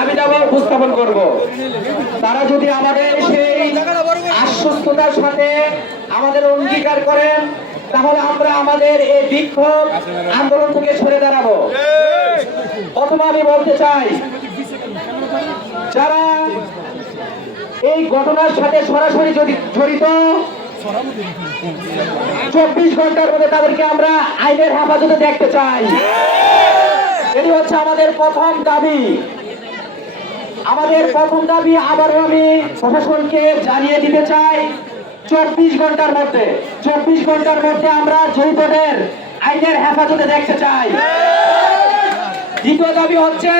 দাবি দাবা উপস্থাপন করব। তারা যদি আমাদের সেই আশ্বস্ততার সাথে আমাদের অঙ্গীকার করেন, তাহলে আমরা আমাদের এই বিক্ষোভ আন্দোলন থেকে সরে দাঁড়াবো। অথবা আমি বলতে চাই, যারা এই ঘটনার সাথে সরাসরি যদি জড়িত, 24 ঘন্টার মধ্যে তাদেরকে আমরা আইনের হেফাজতে দেখতে চাই। এটি হচ্ছে আমাদের প্রথম দাবি। আমাদের প্রথম দাবি আবারও আমি প্রশাসনকে জানিয়ে দিতে চাই, 24 ঘন্টার মধ্যে আমরা জড়িতদের আইনের হেফাজতে দেখতে চাই। দ্বিতীয় দাবি হচ্ছে,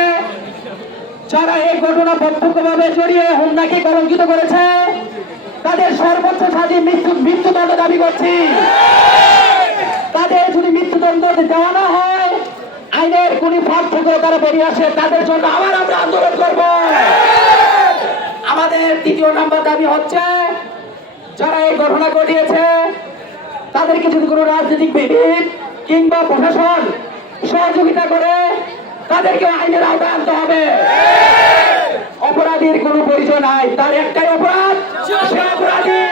যারা এই ঘটনা প্রত্যক্ষভাবে জড়িয়ে হোমনাকে কলঙ্কিত করেছে, তাদের সর্বোচ্চ সাজে মৃত্যুদণ্ড দাবি করছি। তাদের যদি মৃত্যুদণ্ড দেওয়া না হয়, আইনের কোন ফাঁক থেকে তারা বেরিয়ে আসে, তাদের জন্য আবার আমরা আন্দোলন করব। আমাদের তৃতীয় নম্বর দাবি হচ্ছে, যারা এই ঘটনা ঘটিয়েছে তাদেরকে যদি কোনো রাজনৈতিক বিধিক কিংবা প্রশাসন সহযোগিতা করে, তাদেরকে আইনের আওতায় আনতে হবে। অপরাধীর কোনো পরিচয় নাই, তার একটাই অপরাধ, সে অপরাধী।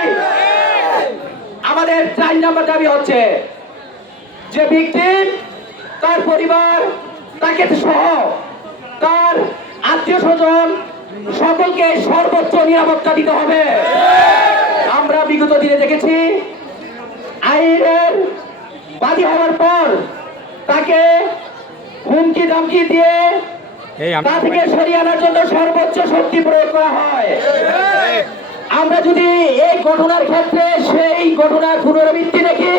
আমাদের 4 নম্বর দাবি হচ্ছে, যে ভিকটিম, তার পরিবার, তাকে সহ তার আত্মীয় স্বজন সকলকে সর্বোচ্চ নিরাপত্তা দিতে হবে। আমরা বিগত দিনে দেখেছি, আইনের বাদী হওয়ার পর তাকে হুমকি ধমকি দিয়ে তা থেকে সরিয়ে আনার জন্য সর্বোচ্চ শক্তি প্রয়োগ করা হয়। আমরা যদি এই ঘটনার ক্ষেত্রে সেই ঘটনার পুনরাবৃত্তি দেখি,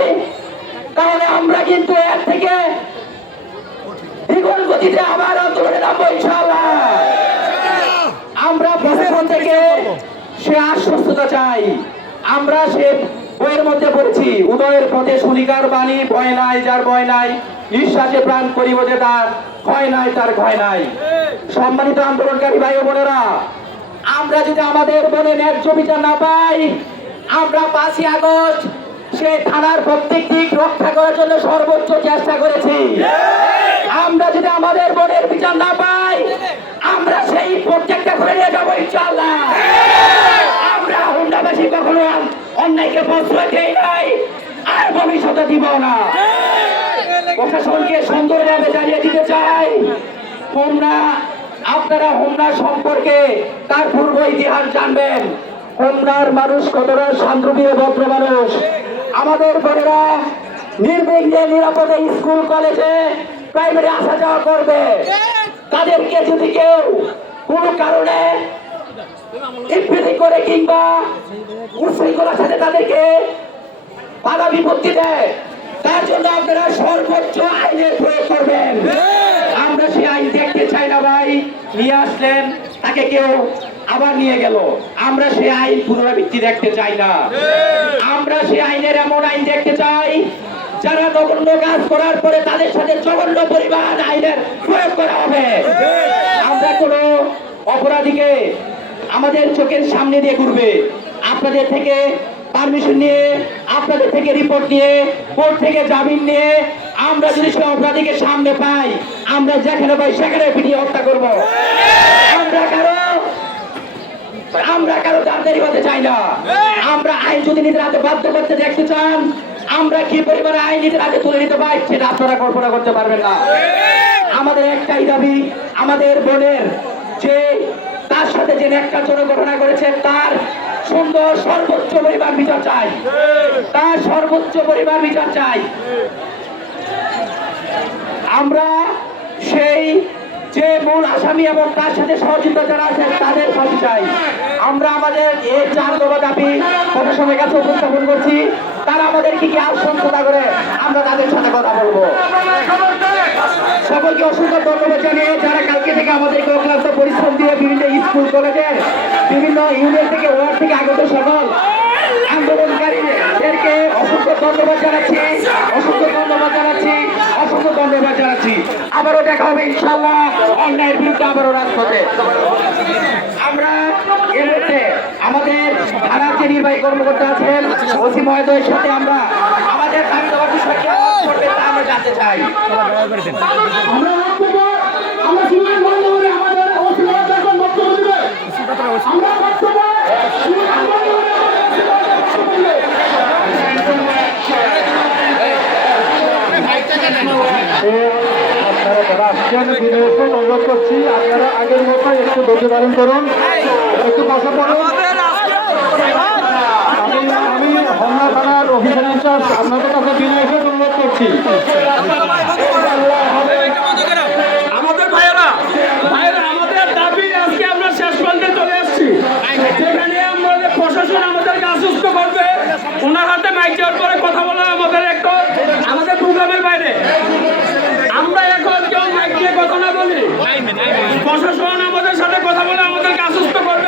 তাহলে আমরা কিন্তু এর থেকে দ্বিগুণ গতিতে আবার আন্দোলনে নামবো ইনশাআল্লাহ। আমরা প্রশাসন থেকে সে আশ্বস্ততা চাই। আমরা সে বইয়ের মধ্যে পড়েছি, উদয়ের পথে শুনিকার বাণী, ভয় নাই যার ভয় নাই, নিঃশ্বাসে প্রাণ করিব যে তার ভয় নাই, তার ভয় নাই। সম্মানিত আন্দোলনকারী ভাই ও বোনেরা, আমরা যদি আমাদের বনে ন্যায্য বিচার না পাই, আমরা 5ই আগস্ট সে থানার প্রত্যেক দিক রক্ষা করার জন্য সর্বোচ্চ চেষ্টা করেছি। আমরা যদি আমাদের বনের বিচার না পাই, আমরা সেই প্রত্যেকটা করে নিয়ে যাবো ইনশাআল্লাহ। আমরা হোমনাবাসী কখনো অন্যায়কে প্রশ্রয় দেই নাই, আর ভবিষ্যতে দিব না। প্রশাসনকে সুন্দরভাবে জানিয়ে দিতে চাই, আপনারা হোমনা সম্পর্কে তার পূর্ব ইতিহাস জানবেন। হোমনার মানুষ কতটা শান্তপ্রিয় ভদ্র মানুষ। আমাদের বোনেরা নির্বিঘ্নে নিরাপদে স্কুল কলেজে প্রাইমারি আসা যাওয়া করবে। তাদেরকে যদি কেউ কোনো কারণে ইফতিজি করে কিংবা উশৃঙ্খলার সাথে তাদেরকে বাধা বিপত্তি দেয়, তার জন্য আপনারা সর্বোচ্চ আইনের প্রয়োগ করবেন। আমরা সেই আইন দেখতে চাই না ভাই। নিয়ে আসলেন, তাকে কেউ আবার নিয়ে গেল, আমরা সেই আইন পুনরাবৃত্তি দেখতে চাই না। আমরা সেই আইনের এমন আইন দেখতে চাই, যারা নগণ্য কাজ করার পরে তাদের সাথে জঘন্য পরিমাণ আইনের প্রয়োগ করা হবে। আমরা কোনো অপরাধীকে আমাদের চোখের সামনে দিয়ে ঘুরবে, আপনাদের থেকে পারমিশন নিয়ে, আপনাদের থেকে রিপোর্ট নিয়ে, কোর্ট থেকে জামিন নিয়ে, আমরা যদি সে অপরাধীকে সামনে পাই, আমরা যেখানে পাই সেখানে পিটিয়ে হত্যা করব। আমরা কারো দাঁড়াদারি হতে চাই না। আমরা আইন যদি নিজের হাতে বাধ্য করতে দেখতে চান, আমরা কি পরিমাণে আইন নিজের হাতে তুলে নিতে পারি সেটা আপনারা কল্পনা করতে পারবেন না। আমাদের একটাই দাবি, আমাদের বোনের যে তার সাথে যে ন্যাক্কারজনক ঘটনা করেছে, তার সুন্দর সর্বোচ্চ পরিমাণ বিচার চাই, তার সর্বোচ্চ পরিমাণ বিচার চাই। আমরা সেই যে মূল আসামি এবং তার সাথে সহযোগিতা যারা আছে তাদের ফাঁসি চাই। আমরা আমাদের এই 4 দফা দাবি প্রশাসনের কাছে উপস্থাপন করছি। তারা আমাদের কি আশ্বস্ততা করে, আমরা তাদের সাথে কথা বলবো। সকলকে অসংখ্য ধন্যবাদ জানিয়ে, যারা কালকে থেকে আমাদেরকে অক্লান্ত পরিশ্রম দিয়ে বিভিন্ন স্কুল কলেজের বিভিন্ন ইউনিয়ন থেকে ওয়ার্ড থেকে আগত সকল আন্দোলনকারীদেরকে অসংখ্য ধন্যবাদ জানাচ্ছি, অসংখ্য ধন্যবাদ জানাচ্ছি, অসংখ্য ধন্যবাদ জানাচ্ছি। আবারও দেখা হবে ইনশাআল্লাহ অন্যায়ের বিরুদ্ধে, আবারও রাজপথে। আমরা এর মধ্যে আমাদের থানার যে নির্বাহী কর্মকর্তা আছেন, ওসি মহোদয়ের সাথে আমরা আমাদের দাবি দেওয়ার বিষয়টি আমরা জানতে চাই। আমরা রাষ্ট্রীয় বিনয়কে অনুরোধ করছি আপনারা আগের মতো একটু ধৈর্য ধারণ করুন, একটু পাশে পড়ুন। আমি হোমনা থানার অফিসার ইনচার্জ আপনাদের কাছে বিনয়কে অনুরোধ করছি। আমাদের ভাইয়েরা আমাদের দাবি আজকে আমরা শেষ পর্যন্ত চলে আসছি। যেখানে আমাদের প্রশাসন আমাদেরকে আশ্বস্ত করবে, ওনার হাতে মাইক দেওয়ার পরে কথা বলা আমাদের আমাদের প্রোগ্রামের বাইরে। আমরা এখন কেউ মাইক দিয়ে কথা না বলি, প্রশাসন আমাদের সাথে কথা বলে আমাদেরকে আশ্বস্ত করবে।